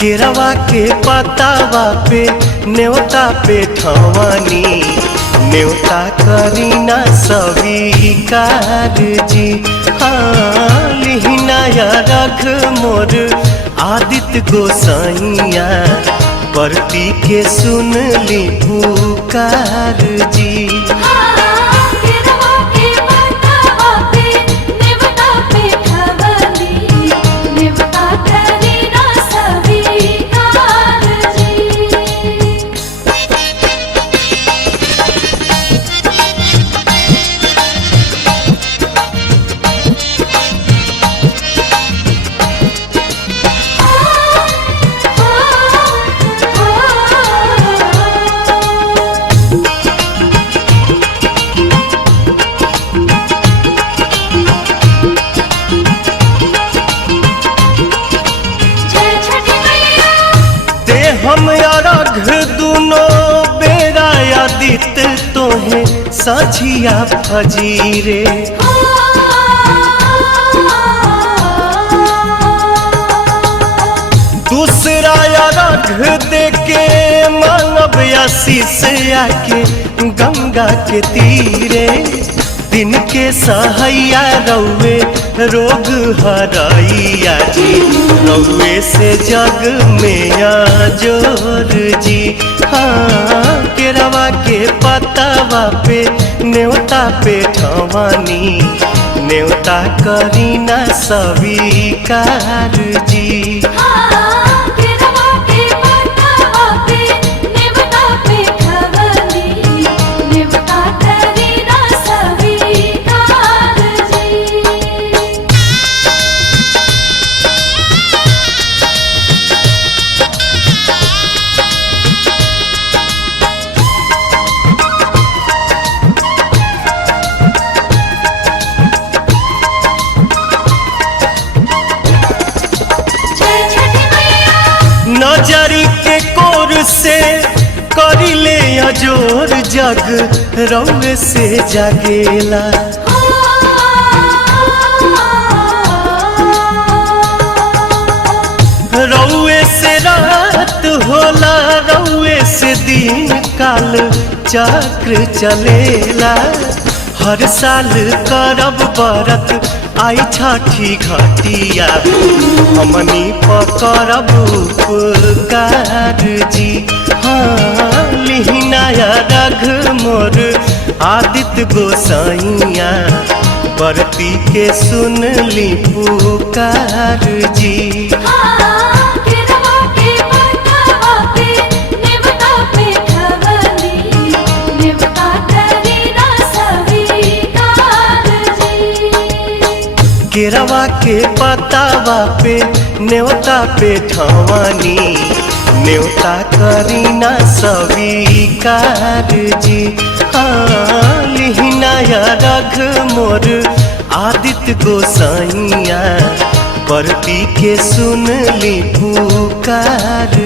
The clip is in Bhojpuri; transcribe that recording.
केरवा के पतावा पे न्योता पे ठवानी न्योता करीना स्वीकार जी। हाँ लिहिनाया रख मोर आदित्य गोसाइया परती के सुन ली पुकार जी। हम अरघ दुनो बेरा आदित तोहे साझिया फजीरे। दूसरा अरघ देके मानव आशीष आके गंगा के तीरे। दिन के सहैया रौवे रोग हराइया जी रौवे से जग में जोर जी। हाँ केरवा के पतावा पे न्योता पे ठवानी न्योता करीना स्वीकार जी। नजरी के कोर से करिले अजोर जग रौवे से जागेला। रौवे से रात होला रौवे से दिन काल चक्र चलेला। हर साल करब बरत आई छठी घटिया हमनी पकड़ब उपकार जी। हाँ लिहिनाया रघ मोर आदित्य गोसाइया परती के सुन ली पुकार जी। केरवा के पतावा पे न्योता पे ठवानी न्योता करीना स्वीकार जी। हाँ लिहिनाया रघ मोर आदित्य गोसाइया परती के सुन ली पुकार